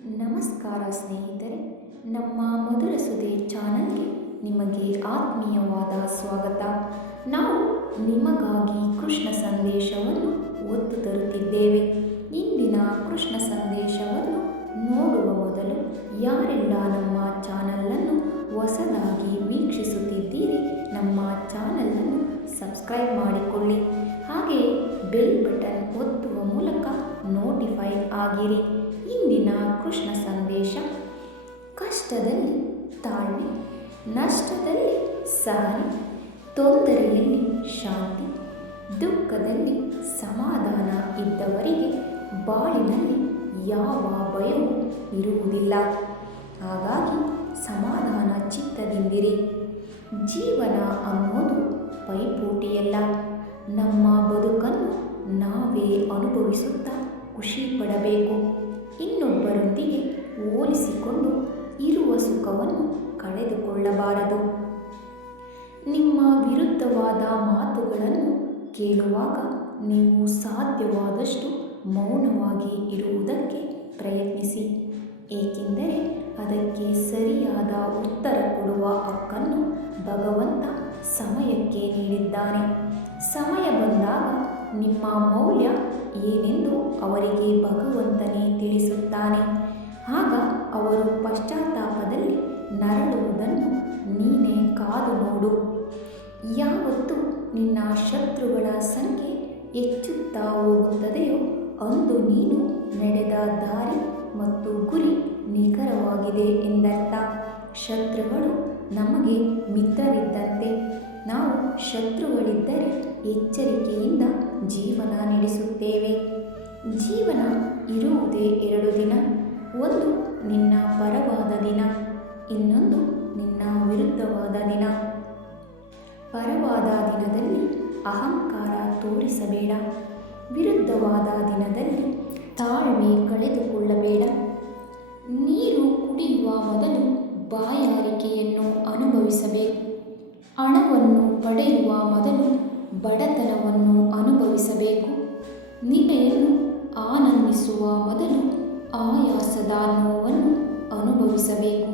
ನಮಸ್ಕಾರ ಸ್ನೇಹಿತರೆ, ನಮ್ಮ ಮಧುರ ಸುದೆ ಚಾನಲ್ಗೆ ನಿಮಗೆ ಆತ್ಮೀಯವಾದ ಸ್ವಾಗತ. ನಾವು ನಿಮಗಾಗಿ ಕೃಷ್ಣ ಸಂದೇಶವನ್ನು ಒತ್ತು ತರುತ್ತಿದ್ದೇವೆ. ಇಂದಿನ ಕೃಷ್ಣ ಸಂದೇಶವನ್ನು ನೋಡುವ ಮೊದಲು ಯಾರೆಲ್ಲ ನಮ್ಮ ಚಾನಲನ್ನು ಹೊಸದಾಗಿ ವೀಕ್ಷಿಸುತ್ತಿದ್ದೀರಿ, ನಮ್ಮ ಚಾನಲನ್ನು ಸಬ್ಸ್ಕ್ರೈಬ್ ಮಾಡಿಕೊಳ್ಳಿ. ಹಾಗೆ ಬೆಲ್ ಬಟನ್ ಒತ್ತುವ ಮೂಲಕ ನೋಟಿಫೈ ಆಗಿರಿ. ಇಂದಿನ ಕೃಷ್ಣ ಸಂದೇಶ: ಕಷ್ಟದಲ್ಲಿ ತಾಳ್ಮೆ, ನಷ್ಟದಲ್ಲಿ ಸಹನೆ, ತೊಂದರೆಯಲ್ಲಿ ಶಾಂತಿ, ದುಃಖದಲ್ಲಿ ಸಮಾಧಾನ ಇದ್ದವರಿಗೆ ಬಾಳಿನಲ್ಲಿ ಯಾವ ಭಯವೂ ಇರುವುದಿಲ್ಲ. ಹಾಗಾಗಿ ಸಮಾಧಾನ ಚಿತ್ತದಿಂದಿರಿ. ಜೀವನ ಅನ್ನೋದು ಪೈಪೋಟಿಯಲ್ಲ. ನಮ್ಮ ಬದುಕನ್ನು ನಾವೇ ಅನುಭವಿಸುತ್ತಾ ಖುಷಿ ಪಡಬೇಕು. ಇನ್ನೊಬ್ಬರೊಂದಿಗೆ ಹೋಲಿಸಿಕೊಂಡು ಇರುವ ಸುಖವನ್ನು ಕಳೆದುಕೊಳ್ಳಬಾರದು. ನಿಮ್ಮ ವಿರುದ್ಧವಾದ ಮಾತುಗಳನ್ನು ಕೇಳುವಾಗ ನೀವು ಸಾಧ್ಯವಾದಷ್ಟು ಮೌನವಾಗಿ ಇರುವುದಕ್ಕೆ ಪ್ರಯತ್ನಿಸಿ. ಏಕೆಂದರೆ ಅದಕ್ಕೆ ಸರಿಯಾದ ಉತ್ತರ ಕೊಡುವ ಹಕ್ಕನ್ನು ಭಗವಂತ ಸಮಯಕ್ಕೆ ನೀಡಿದ್ದಾನೆ. ಸಮಯ ಬಂದಾಗ ನಿಮ್ಮ ಮೌಲ್ಯ ಏನೆಂದು ಅವರಿಗೆ ಭಗವಂತನೇ ತಿಳಿಸುತ್ತಾನೆ. ಆಗ ಅವರು ಪಶ್ಚಾತ್ತಾಪದಲ್ಲಿ ನರಳುವುದನ್ನು ನೀನೇ ಕಾದು ನೋಡು. ಯಾವತ್ತು ನಿನ್ನ ಶತ್ರುಗಳ ಸಂಖ್ಯೆ ಹೆಚ್ಚುತ್ತಾ ಹೋಗುತ್ತದೆಯೋ ಅಂದು ನೀನು ನಡೆದ ದಾರಿ ಮತ್ತು ಗುರಿ ನಿಖರವಾಗಿದೆ ಎಂದರ್ಥ. ಶತ್ರುಗಳು ನಮಗೆ ಮಿತ್ರರಿದ್ದಂತೆ. ನಾವು ಶತ್ರುಗಳಿದ್ದರೆ ಎಚ್ಚರಿಕೆಯಿಂದ ಜೀವನ ನಡೆಸುತ್ತೇವೆ. ಜೀವನ ಇರುವುದೇ 2 ದಿನ. ಒಂದು ನಿನ್ನ ಪರವಾದ ದಿನ, ಇನ್ನೊಂದು ನಿನ್ನ ವಿರುದ್ಧವಾದ ದಿನ. ಪರವಾದ ದಿನದಲ್ಲಿ ಅಹಂಕಾರ ತೋರಿಸಬೇಡ. ವಿರುದ್ಧವಾದ ದಿನದಲ್ಲಿ ತಾಳ್ಮೆ ಕಳೆದುಕೊಳ್ಳಬೇಡ. ನೀರು ಕುಡಿಯುವ ಮೊದಲು ಬಾಯಾರಿಕೆಯನ್ನು ಅನುಭವಿಸಬೇಕು. ಹಣವನ್ನು ಪಡೆಯುವ ಮೊದಲು ಬಡತನವನ್ನು ಅನುಭವಿಸಬೇಕು. ನಿದ್ದೆಯನ್ನು ಆನಂದಿಸುವ ಮೊದಲು ಆಯಾಸದ ನೋವನ್ನು ಅನುಭವಿಸಬೇಕು.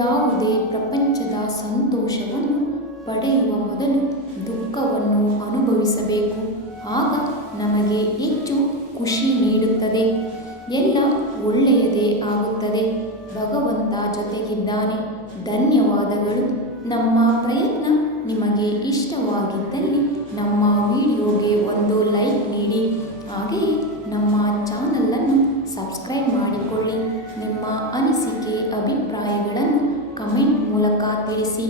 ಯಾವುದೇ ಪ್ರಪಂಚದ ಸಂತೋಷವನ್ನು ಪಡೆಯುವ ಮೊದಲು ದುಃಖವನ್ನು ಅನುಭವಿಸಬೇಕು. ಆಗ ನಮಗೆ ಹೆಚ್ಚು ಖುಷಿ ನೀಡುತ್ತದೆ. ಎಲ್ಲ ಒಳ್ಳೆಯದೇ ಆಗುತ್ತದೆ. ಭಗವಂತ ಜೊತೆಗಿದ್ದಾನೆ. ಧನ್ಯವಾದಗಳು. ನಮ್ಮ ಪ್ರಯತ್ನ ನಿಮಗೆ ಇಷ್ಟವಾಗಿದ್ದಲ್ಲಿ ನಮ್ಮ ವಿಡಿಯೋಗೆ ಒಂದು ಲೈಕ್ ನೀಡಿ. ಹಾಗೆಯೇ ನಮ್ಮ ಚಾನಲನ್ನು ಸಬ್ಸ್ಕ್ರೈಬ್ ಮಾಡಿಕೊಳ್ಳಿ. ನಿಮ್ಮ ಅನಿಸಿಕೆ ಅಭಿಪ್ರಾಯಗಳನ್ನು ಕಮೆಂಟ್ ಮೂಲಕ ತಿಳಿಸಿ.